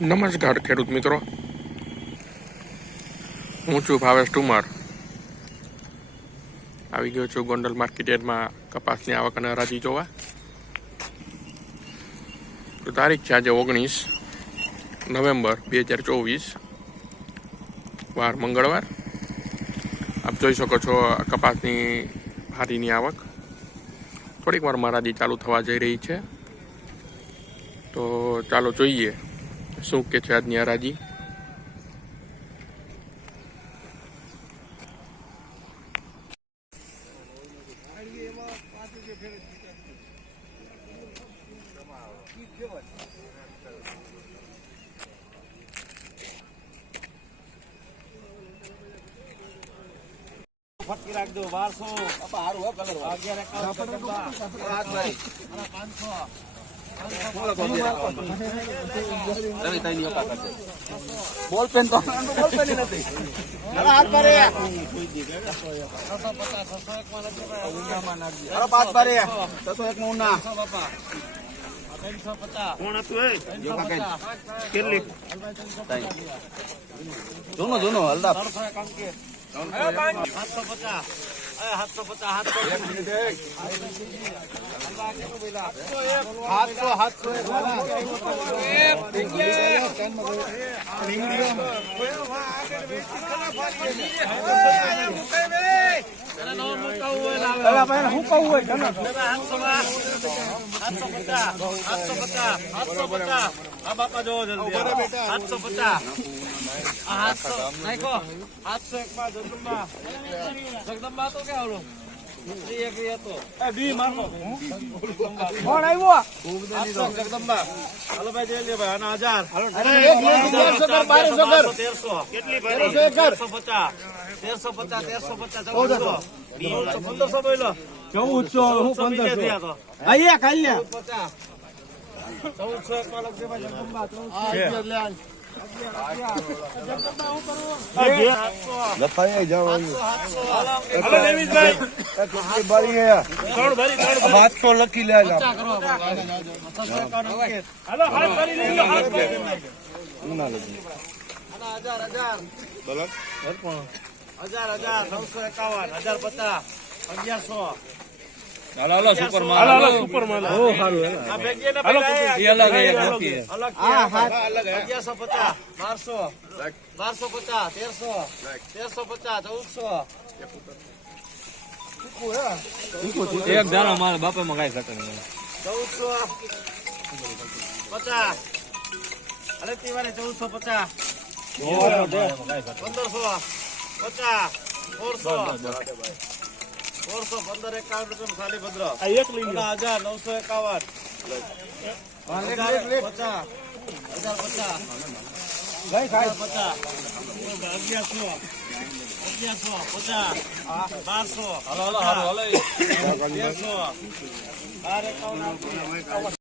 નમસ્કાર ખેડૂત મિત્રો, હું છું ભાવેશ ઠુમર. આવી ગયો છું ગોંડલ માર્કેટ યાર્ડમાં કપાસની આવક અને હરાજી જોવા. તો તારીખ છે આજે 19 નવેમ્બર 2024, વાર મંગળવાર. આપ જોઈ શકો છો કપાસની હારીની આવક. થોડીક વારમાં હરાજી ચાલુ થવા જઈ રહી છે, તો ચાલો જોઈએ શું કે છે આજની હરાજી. ફટકી રાખ દો 1200 હારું હો કલર 1151 બોલ પેન તો બોલ પેન નથી હાથ મારે 5 બારે 601 માં ઉના બાપા 350 કોણ હતું એ જો કાકા કેટલી જોનો હલદા 750 બાપા જો 750 જગદંબા તો ક્યાં ઓલો જગદંબા હાલો ભાઈ જઈ લે ભાઈ આના 1000 કેટલી 1350 1500 બોલો 1400 અહીંયા ખાઈ લે 1400 એક માં લખજે ભાઈ જગદંબા લખાઈ જવાનું હાથ તો લખી લે 1150 સુપર માલ ઓ સારું આ બેગી ના અલગ અલગ હા હા 1150 1250 1350 એક દાણા મારા બાપે મગાઈ શકે 1450 અરે તીવારે 1450 1550 400 15 51 ખાલી ભદ્ર આ એક લઈ લો 1951 ભાઈ ખાય 50 1150 1200 હાલો 1300 1251